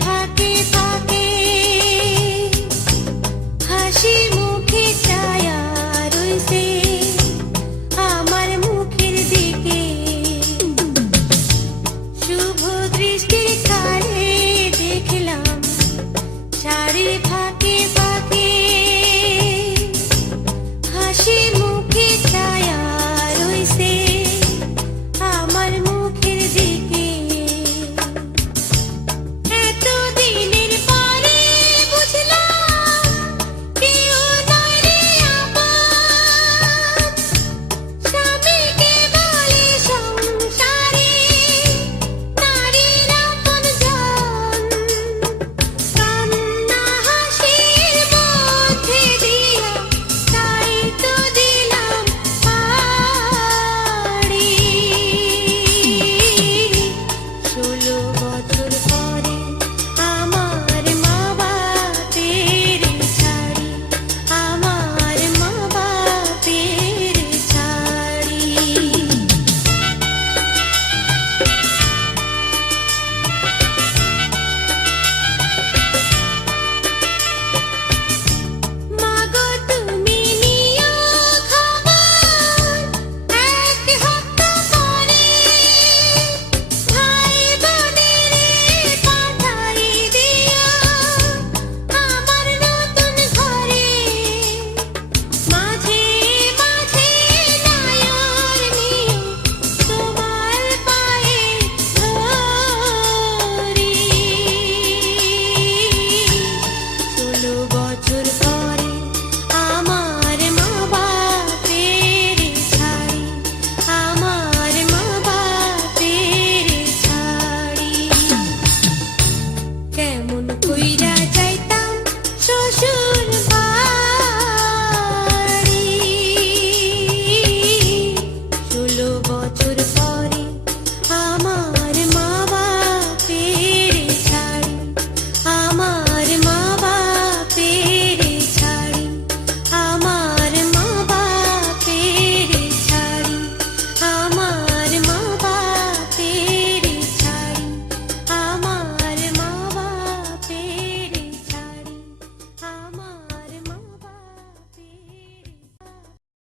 भाग